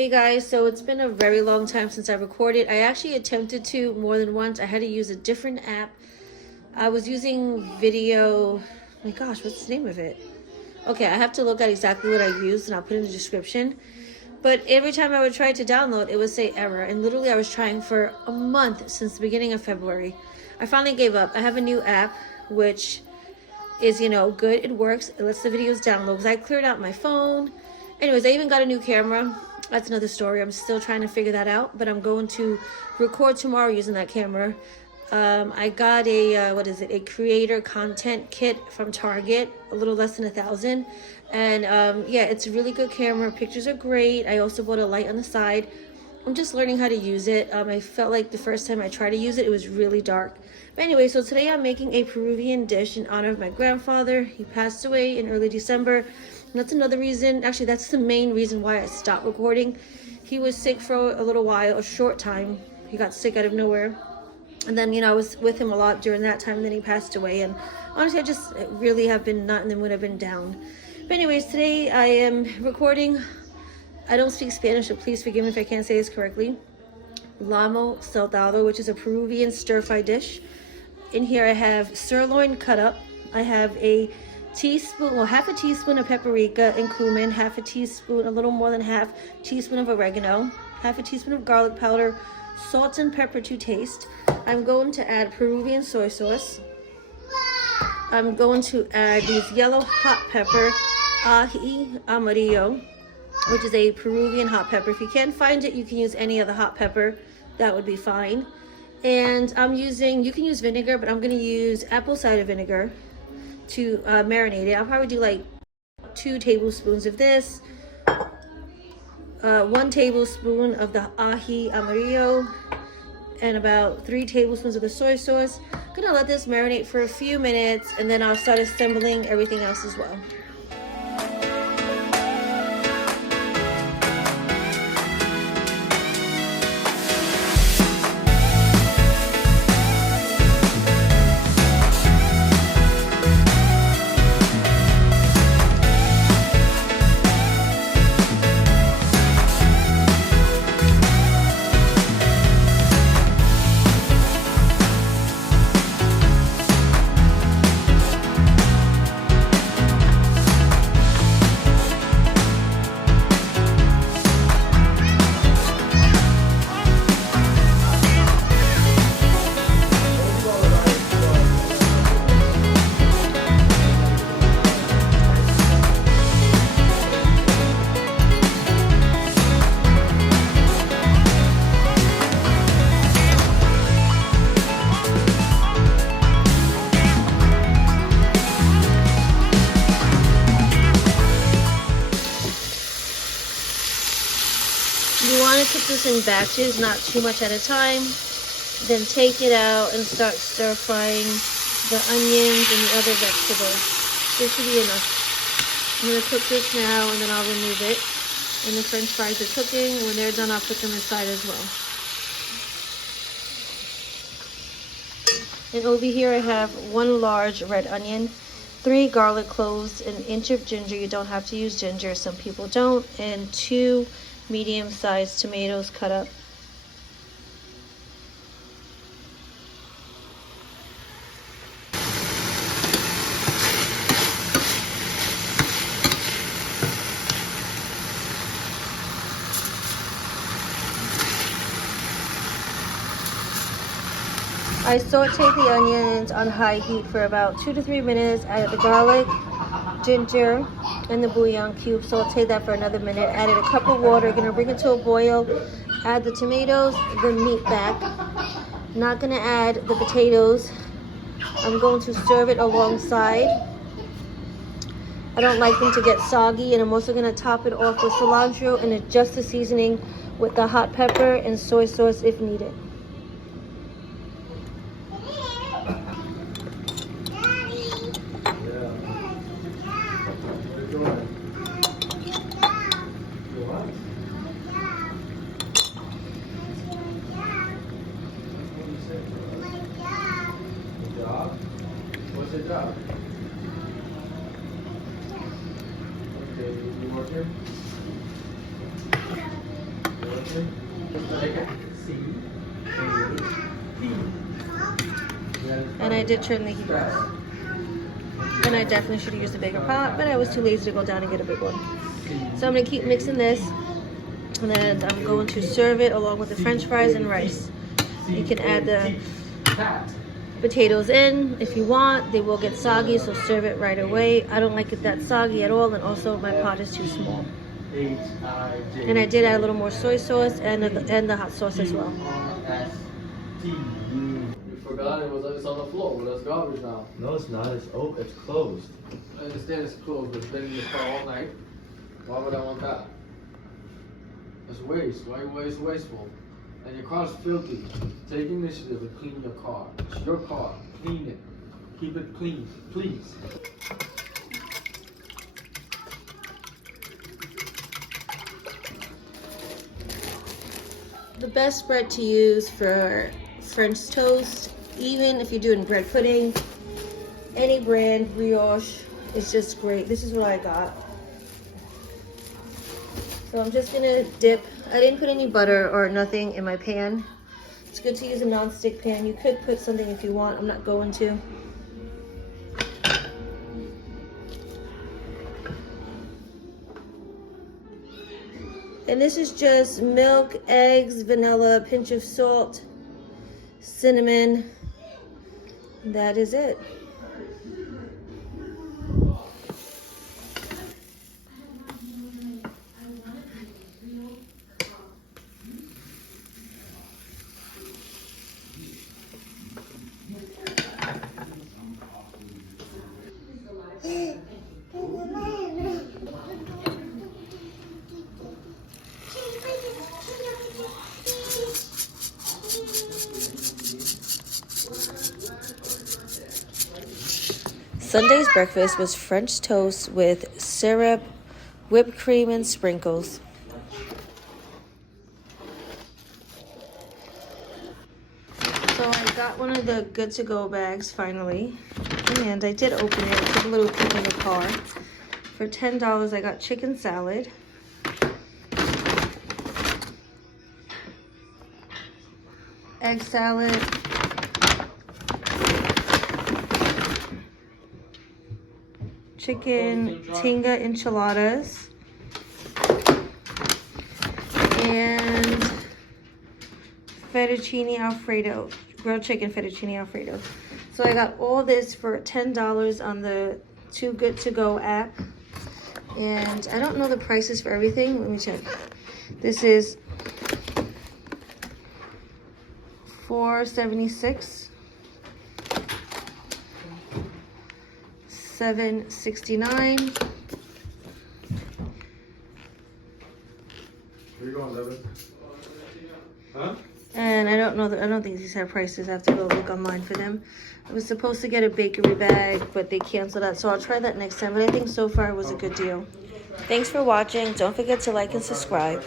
Hey guys, so it's been a very long time since I recorded. I actually attempted to more than once. I had to use a different app. I was using video, oh my gosh, what's the name of it? Okay, I have to look at exactly what I used and I'll put it in the description. But every time I would try to download, it would say error. And literally I was trying for a month since the beginning of February. I finally gave up. I have a new app, which is, good. It works. It lets the videos download because I cleared out my phone. Anyways, I even got a new camera. That's another story. I'm still trying to figure that out, but I'm going to record tomorrow using that camera. I got a creator content kit from Target, a little less than $1,000. And yeah, it's a really good camera. Pictures are great. I also bought a light on the side. I'm just learning how to use it. I felt like the first time I tried to use it, it was really dark. But anyway, so today I'm making a Peruvian dish in honor of my grandfather. He passed away in early December. And that's another reason, actually that's the main reason why I stopped recording. He was sick for a little while, a short time. He got sick out of nowhere. And then, I was with him a lot during that time, and then he passed away. And honestly, I just really have been not in the mood. I've been down. But anyways, today I am recording. I don't speak Spanish, so please forgive me if I can't say this correctly. Lomo Staltado, which is a Peruvian stir-fry dish. In here I have sirloin cut up. I have a teaspoon, well, half a teaspoon of paprika and cumin, half a teaspoon, a little more than half teaspoon of oregano, half a teaspoon of garlic powder, salt and pepper to taste. I'm going to add Peruvian soy sauce. I'm going to add these yellow hot pepper, ají amarillo, which is a Peruvian hot pepper. If you can't find it, you can use any other hot pepper. That would be fine. And you can use vinegar, but I'm going to use apple cider vinegar to marinate it. I'll probably do like 2 tablespoons of this, 1 tablespoon of the ají amarillo, and about 3 tablespoons of the soy sauce. I'm gonna let this marinate for a few minutes, and then I'll start assembling everything else as well. You want to cook this in batches, not too much at a time. Then take it out and start stir frying the onions and the other vegetables. This should be enough. I'm going to cook this now, and then I'll remove it. And the french fries are cooking. When they're done, I'll put them aside as well. And over here I have 1 large red onion, 3 garlic cloves, an inch of ginger. You don't have to use ginger, some people don't, and 2 medium-sized tomatoes cut up. I sauteed the onions on high heat for about 2 to 3 minutes. Added the garlic, ginger, and the bouillon cube. Sauteed that for another minute. Added a cup of water. Gonna bring it to a boil. Add the tomatoes, the meat back. Not gonna add the potatoes. I'm going to serve it alongside. I don't like them to get soggy, and I'm also gonna top it off with cilantro and adjust the seasoning with the hot pepper and soy sauce if needed. What's your job? Okay, you work here? Okay. Make it C A T. And I did turn the heat off. And I definitely should have used a bigger pot, but I was too lazy to go down and get a big one. So I'm gonna keep mixing this, and then I'm going to serve it along with the French fries and rice. You can add the potatoes in if you want. They will get soggy, so serve it right away. I don't like it that soggy at all, and also my pot is too small. And I did add a little more soy sauce and the hot sauce as well. You forgot it's on the floor. Well, that's garbage now. No, it's not. It's closed. I understand it's closed, but it's been in the car all night. Why would I want that? It's waste. Why is wasteful? And your car's filthy. Take initiative and clean your car. It's your car. Clean it. Keep it clean, please. The best bread to use for French toast, even if you're doing bread pudding, any brand, brioche, is just great. This is what I got. So I'm just gonna dip. I didn't put any butter or nothing in my pan. It's good to use a non-stick pan. You could put something if you want. I'm not going to. And this is just milk, eggs, vanilla, a pinch of salt, cinnamon. That is it. Sunday's breakfast was French toast with syrup, whipped cream, and sprinkles. So I got one of the good to go bags finally, and I did open it. I took a little peek in the car. For $10, I got chicken salad, egg salad, chicken tinga enchiladas, and fettuccine alfredo, grilled chicken fettuccine alfredo. So I got all this for $10 on the Too Good To Go app. And I don't know the prices for everything. Let me check. This is $4.76. $7.69. Where you going, Devin? Huh? And I don't think these have prices. I have to go look online for them. I was supposed to get a bakery bag, but they canceled that, so I'll try that next time. But I think so far it was a good deal. Thanks for watching. Don't forget to like and subscribe.